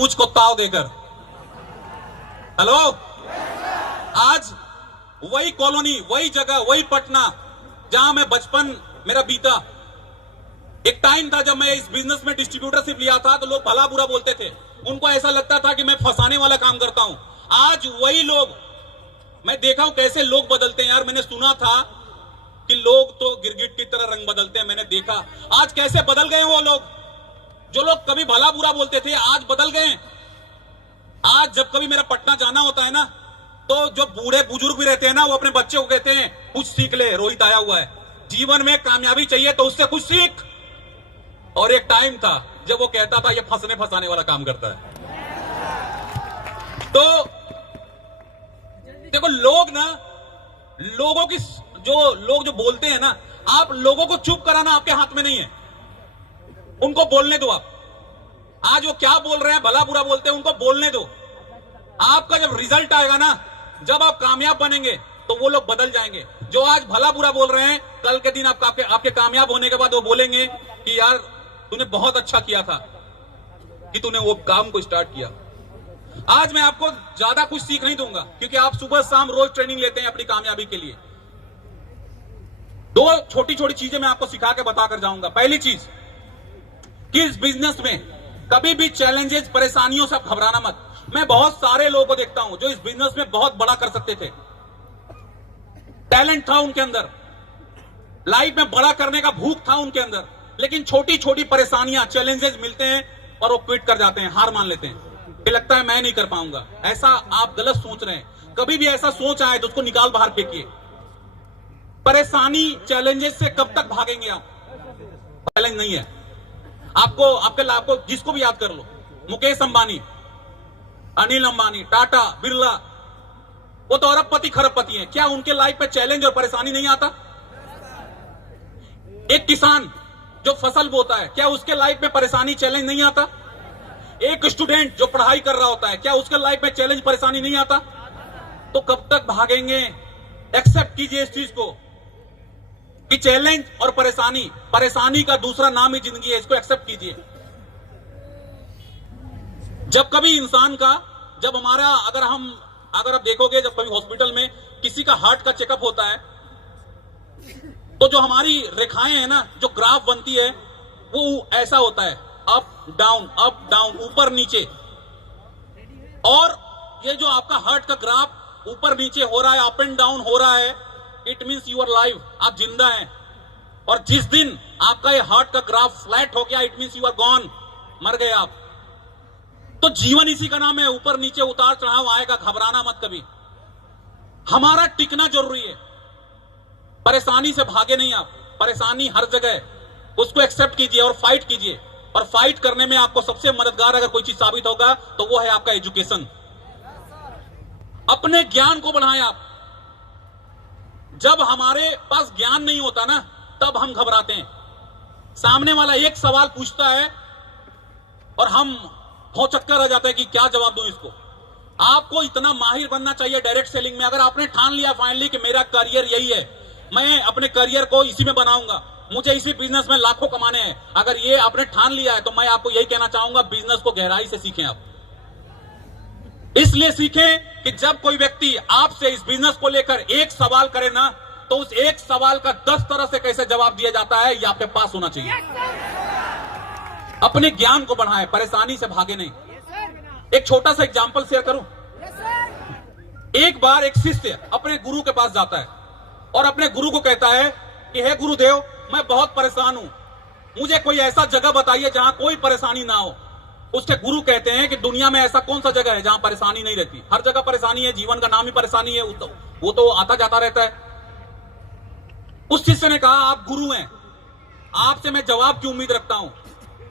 मुझको ताव देकर। हेलो, आज वही कॉलोनी, वही जगह, वही पटना जहां मैं बचपन मेरा बीता। एक टाइम था जब मैं इस बिजनेस में डिस्ट्रीब्यूटरशिप लिया था तो लोग भला बुरा बोलते थे, उनको ऐसा लगता था कि मैं फंसाने वाला काम करता हूं। आज वही लोग, मैं देखा हूं कैसे लोग बदलते हैं यार। मैंने सुना था कि लोग तो गिरगिट की तरह रंग बदलते हैं, मैंने देखा आज कैसे बदल गए वो लोग। जो लोग कभी भला बुरा बोलते थे आज बदल गए। आज जब कभी मेरा पटना जाना होता है ना, तो जो बूढ़े बुजुर्ग भी रहते हैं ना, वो अपने बच्चे को कहते हैं कुछ सीख ले, रोहित आया हुआ है, जीवन में कामयाबी चाहिए तो उससे कुछ सीख। और एक टाइम था जब वो कहता था ये फंसने फंसाने वाला काम करता है। तो देखो लोग ना, लोगों की लोग जो बोलते हैं ना, आप लोगों को चुप कराना आपके हाथ में नहीं है, उनको बोलने दो। आप आज वो क्या बोल रहे हैं, भला बुरा बोलते हैं, उनको बोलने दो। आपका जब रिजल्ट आएगा ना, जब आप कामयाब बनेंगे तो वो लोग बदल जाएंगे। जो आज भला बुरा बोल रहे हैं, कल के दिन आपके कामयाब होने के बाद वो बोलेंगे कि यार तूने बहुत अच्छा किया था कि तूने वो काम को स्टार्ट किया। आज मैं आपको ज्यादा कुछ सीख नहीं दूंगा, क्योंकि आप सुबह शाम रोज ट्रेनिंग लेते हैं अपनी कामयाबी के लिए। दो छोटी छोटी चीजें मैं आपको सिखा के बताकर जाऊंगा। पहली चीज कि इस बिजनेस में कभी भी चैलेंजेस, परेशानियों से आप घबराना मत। मैं बहुत सारे लोगों को देखता हूं जो इस बिजनेस में बहुत बड़ा कर सकते थे, टैलेंट था उनके अंदर, लाइफ में बड़ा करने का भूख था उनके अंदर, लेकिन छोटी छोटी परेशानियां, चैलेंजेस मिलते हैं और वो क्विट कर जाते हैं, हार मान लेते हैं। फिर लगता है मैं नहीं कर पाऊंगा। ऐसा आप गलत सोच रहे हैं। कभी भी ऐसा सोच आए तो उसको निकाल बाहर फेंकिए। परेशानी, चैलेंजेस से कब तक भागेंगे आप? चैलेंज नहीं है आपको जिसको भी याद कर लो, मुकेश अंबानी, अनिल अंबानी, टाटा, बिरला, वो तो अरबपति खरबपति हैं। क्या उनके लाइफ में चैलेंज और परेशानी नहीं आता? एक किसान जो फसल बोता है, क्या उसके लाइफ में परेशानी, चैलेंज नहीं आता? एक स्टूडेंट जो पढ़ाई कर रहा होता है, क्या उसके लाइफ में चैलेंज, परेशानी नहीं आता? तो कब तक भागेंगे? एक्सेप्ट कीजिए इस चीज को कि चैलेंज और परेशानी का दूसरा नाम ही जिंदगी है। इसको एक्सेप्ट कीजिए। जब कभी इंसान का, जब हमारा, अगर आप देखोगे, जब कभी हॉस्पिटल में किसी का हार्ट का चेकअप होता है, तो जो हमारी रेखाएं हैं ना, जो ग्राफ बनती है, वो ऐसा होता है, अप डाउन, ऊपर नीचे। और ये जो आपका हार्ट का ग्राफ ऊपर नीचे हो रहा है, अप एंड डाउन हो रहा है, it means you are live, आप जिंदा हैं। और जिस दिन आपका ये हार्ट का ग्राफ फ्लैट हो गया, it means you are gone, मर गए आप। तो जीवन इसी का नाम है, ऊपर नीचे, उतार चढ़ाव आएगा, घबराना मत कभी। हमारा टिकना जरूरी है, परेशानी से भागे नहीं आप। परेशानी हर जगह, उसको एक्सेप्ट कीजिए और फाइट कीजिए। और फाइट करने में आपको सबसे मददगार अगर कोई चीज साबित होगा तो वो है आपका एजुकेशन। अपने ज्ञान को बढ़ाएं आप। जब हमारे पास ज्ञान नहीं होता ना, तब हम घबराते हैं। सामने वाला एक सवाल पूछता है और हम भौचक्का रह जाते हैं कि क्या जवाब दूं इसको। आपको इतना माहिर बनना चाहिए डायरेक्ट सेलिंग में। अगर आपने ठान लिया फाइनली कि मेरा करियर यही है, मैं अपने करियर को इसी में बनाऊंगा, मुझे इसी बिजनेस में लाखों कमाने हैं, अगर ये आपने ठान लिया है, तो मैं आपको यही कहना चाहूंगा, बिजनेस को गहराई से सीखें आप। इसलिए सीखें कि जब कोई व्यक्ति आपसे इस बिजनेस को लेकर एक सवाल करे ना, तो उस एक सवाल का 10 तरह से कैसे जवाब दिया जाता है, ये आपके पास होना चाहिए। अपने ज्ञान को बढ़ाएं, परेशानी से भागे नहीं। एक छोटा सा एग्जांपल शेयर करूं। एक बार एक शिष्य अपने गुरु के पास जाता है और अपने गुरु को कहता है कि हे गुरुदेव, मैं बहुत परेशान हूं, मुझे कोई ऐसा जगह बताइए जहां कोई परेशानी ना हो। उसके गुरु कहते हैं कि दुनिया में ऐसा कौन सा जगह है जहां परेशानी नहीं रहती? हर जगह परेशानी है, जीवन का नाम ही परेशानी है, वो तो आता जाता रहता है। उस शिष्य ने कहा, आप गुरु हैं, आपसे मैं जवाब की उम्मीद रखता हूं,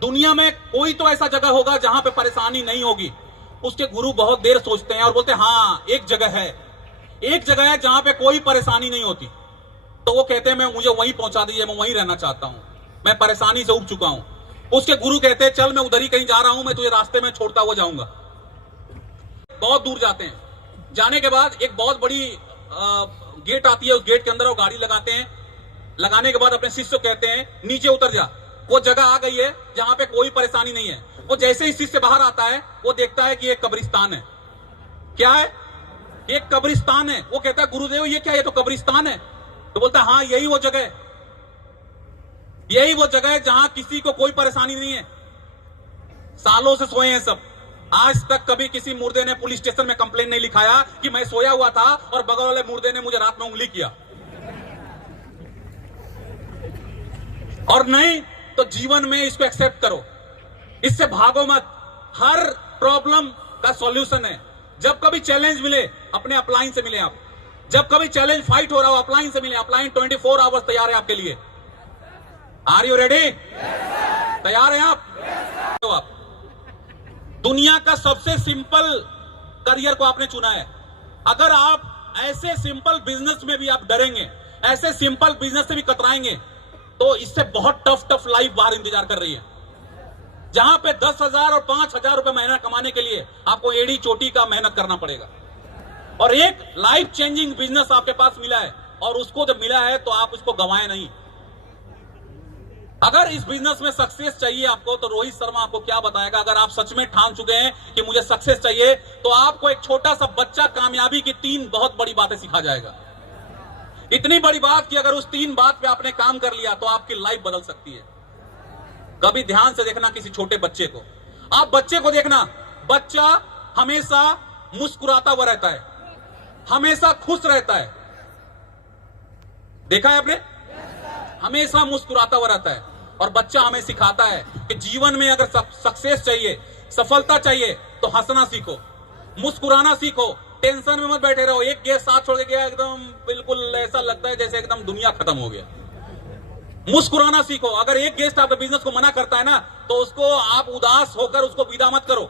दुनिया में कोई तो ऐसा जगह होगा जहां पे परेशानी नहीं होगी। उसके गुरु बहुत देर सोचते हैं और बोलते हैं, हाँ एक जगह है जहां पे कोई परेशानी नहीं होती। तो वो कहते हैं, मुझे वहीं पहुंचा दीजिए, मैं वहीं रहना चाहता हूं, मैं परेशानी से उब चुका हूं। उसके गुरु कहते हैं, चल मैं उधर ही कहीं जा रहा हूं, मैं तुझे रास्ते में छोड़ता हुआ जाऊंगा। बहुत दूर जाते हैं। जाने के बाद एक बहुत बड़ी गेट आती है, उस गेट के अंदर वो गाड़ी लगाते हैं। लगाने के बाद अपने शिष्य को कहते हैं, नीचे उतर जा। वो जगह आ गई है जहां पे कोई परेशानी नहीं है। वो जैसे इस चीज से बाहर आता है वो देखता है कि ये कब्रिस्तान है। क्या है? ये कब्रिस्तान है। वो कहता है गुरुदेव ये क्या, ये तो कब्रिस्तान है। तो बोलता है हाँ यही वो जगह है, यही वो जगह है जहां किसी को कोई परेशानी नहीं है। सालों से सोए हैं सब। आज तक कभी किसी मुर्दे ने पुलिस स्टेशन में कंप्लेन नहीं लिखाया कि मैं सोया हुआ था और बगल वाले मुर्दे ने मुझे रात में उंगली किया। और नहीं तो जीवन में इसको एक्सेप्ट करो, इससे भागो मत। हर प्रॉब्लम का सॉल्यूशन है। जब कभी चैलेंज मिले अपने अपलाइन से मिले आप। जब कभी चैलेंज फाइट हो रहा हो अपलाइन से मिले। अपलाइन 24 आवर्स तैयार है आपके लिए। Are you ready? तैयार हैं आप? तो आप दुनिया का सबसे सिंपल करियर को आपने चुना है। अगर आप ऐसे सिंपल बिजनेस में भी आप डरेंगे, ऐसे सिंपल बिजनेस से भी कतराएंगे, तो इससे बहुत टफ लाइफ बाहर इंतजार कर रही है, जहां पे 10,000 और 5,000 रुपए महीना कमाने के लिए आपको एड़ी चोटी का मेहनत करना पड़ेगा। और एक लाइफ चेंजिंग बिजनेस आपके पास मिला है, और उसको जब मिला है तो आप उसको गंवाए नहीं। अगर इस बिजनेस में सक्सेस चाहिए आपको, तो रोहित शर्मा आपको क्या बताएगा। अगर आप सच में ठान चुके हैं कि मुझे सक्सेस चाहिए, तो आपको एक छोटा सा बच्चा कामयाबी की 3 बहुत बड़ी बातें सिखा जाएगा। इतनी बड़ी बात कि अगर उस 3 बात पे आपने काम कर लिया तो आपकी लाइफ बदल सकती है। कभी ध्यान से देखना किसी छोटे बच्चे को। आप बच्चे को देखना, बच्चा हमेशा मुस्कुराता हुआ रहता है, हमेशा खुश रहता है। देखा है आपने? हमेशा मुस्कुराता हुआ रहता है। और बच्चा हमें सिखाता है कि जीवन में अगर सक्सेस चाहिए, सफलता चाहिए, तो हंसना सीखो, मुस्कुराना सीखो, टेंशन में मत बैठे रहो। एक गेस्ट साथ छोड़ के गया, एकदम बिल्कुल ऐसा लगता है जैसे एकदम दुनिया खत्म हो गया। मुस्कुराना सीखो। अगर एक गेस्ट आपके बिजनेस को मना करता है ना, तो उसको आप उदास होकर उसको विदा मत करो,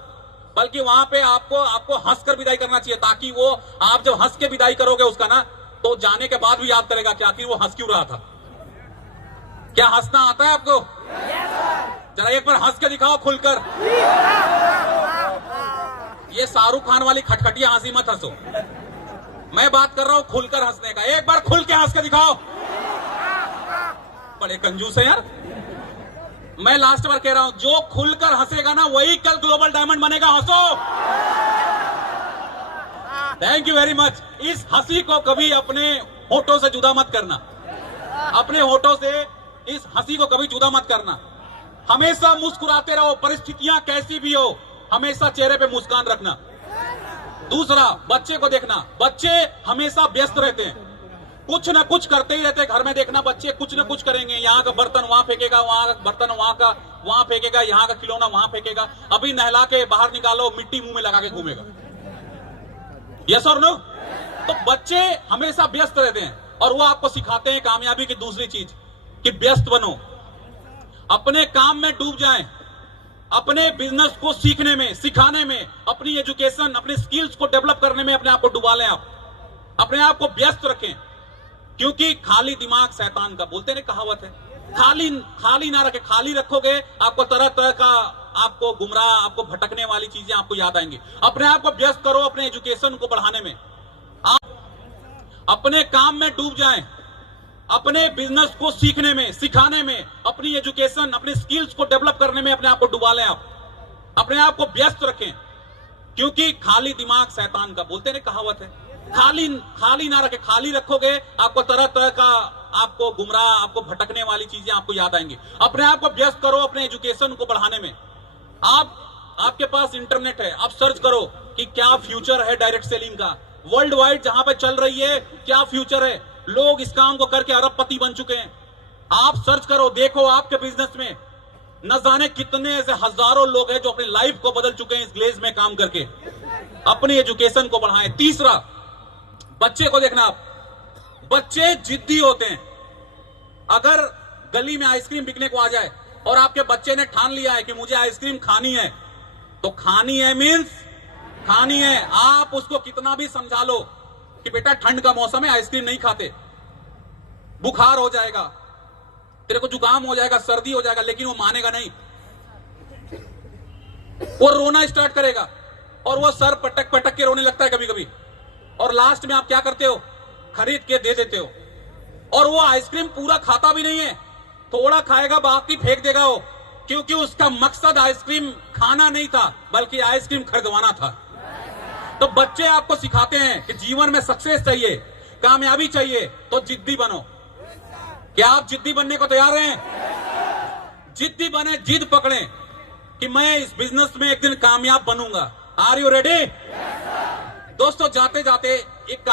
बल्कि वहां पे आपको हंसकर विदाई करना चाहिए, ताकि वो आप जब हंस के विदाई करोगे उसका ना, तो जाने के बाद भी याद करेगा कि आखिर वो हंस क्यों रहा था। क्या हंसना आता है आपको? जरा एक बार हंस के दिखाओ खुलकर। ये शाहरुख खान वाली खटखटिया हंसी मत हंसो। मैं बात कर रहा हूं खुलकर हंसने का। एक बार खुल के हंस के दिखाओ। बड़े कंजूस है यार। मैं लास्ट बार कह रहा हूं, जो खुलकर हंसेगा ना वही कल ग्लोबल डायमंड बनेगा। हंसो। Thank you very much. इस हंसी को कभी अपने होठों से जुदा मत करना। अपने होठों से इस हंसी को कभी जुदा मत करना। हमेशा मुस्कुराते रहो, परिस्थितियां कैसी भी हो, हमेशा चेहरे पे मुस्कान रखना। दूसरा, बच्चे को देखना। बच्चे हमेशा व्यस्त रहते हैं, कुछ ना कुछ करते ही रहते हैं। घर में देखना, बच्चे कुछ ना कुछ करेंगे। यहाँ का बर्तन वहां फेंकेगा, वहां का बर्तन वहां फेंकेगा, यहाँ का खिलौना वहां फेंकेगा। अभी नहला के बाहर निकालो, मिट्टी मुंह में लगा के घूमेगा। यस और नो? तो बच्चे हमेशा व्यस्त रहते हैं, और वो आपको सिखाते हैं कामयाबी की दूसरी चीज कि व्यस्त बनो, अपने काम में डूब जाएं, अपने बिजनेस को सीखने में, सिखाने में, अपनी एजुकेशन, अपने स्किल्स को डेवलप करने में अपने आप को डुबा लें। आप अपने आप को व्यस्त रखें, क्योंकि खाली दिमाग शैतान का, बोलते हैं कहावत है। खाली ना रखे। खाली रखोगे आपको तरह तरह का, आपको गुमराह, आपको भटकने वाली चीजें आपको याद आएंगी। अपने आप को व्यस्त करो अपने एजुकेशन को बढ़ाने में। आप अपने काम में डूब जाएं, अपने बिजनेस को सीखने में, सिखाने में, अपनी एजुकेशन, अपने स्किल्स को डेवलप करने में अपने आप को डुबा लें। आप अपने आप को व्यस्त रखें, क्योंकि खाली दिमाग शैतान का, बोलते हैं कहावत है। खाली ना रखे। खाली रखोगे आपको तरह तरह का, आपको गुमराह, आपको भटकने वाली चीजें आपको याद आएंगी। अपने आप को व्यस्त करो अपने एजुकेशन को बढ़ाने में। आपके पास इंटरनेट है, आप सर्च करो कि क्या फ्यूचर है डायरेक्ट सेलिंग का। वर्ल्ड वाइड जहां पे चल रही है, क्या फ्यूचर है। लोग इस काम को करके अरबपति बन चुके हैं। आप सर्च करो, देखो आपके बिजनेस में न जाने कितने ऐसे हजारों लोग हैं जो अपनी लाइफ को बदल चुके हैं इस ग्लेज में काम करके। अपनी एजुकेशन को बढ़ाएं। तीसरा, बच्चे को देखना। आप बच्चे जिद्दी होते हैं। अगर गली में आइसक्रीम बिकने को आ जाए और आपके बच्चे ने ठान लिया है कि मुझे आइसक्रीम खानी है, तो खानी है मीन्स खानी है। आप उसको कितना भी समझा लो कि बेटा ठंड का मौसम है, आइसक्रीम नहीं खाते, बुखार हो जाएगा, तेरे को जुकाम हो जाएगा, सर्दी हो जाएगा, लेकिन वो मानेगा नहीं। वो रोना स्टार्ट करेगा और वो सर पटक पटक के रोने लगता है कभी कभी। और लास्ट में आप क्या करते हो? खरीद के दे देते हो। और वो आइसक्रीम पूरा खाता भी नहीं है, थोड़ा खाएगा बाकी फेंक देगा वो, क्योंकि उसका मकसद आइसक्रीम खाना नहीं था बल्कि आइसक्रीम खरीदवाना था। तो बच्चे आपको सिखाते हैं कि जीवन में सक्सेस चाहिए, कामयाबी चाहिए तो जिद्दी बनो। क्या आप जिद्दी बनने को तैयार हैं? जिद्दी बने, जिद पकड़ें कि मैं इस बिजनेस में एक दिन कामयाब बनूंगा। Are you ready? दोस्तों, जाते जाते एक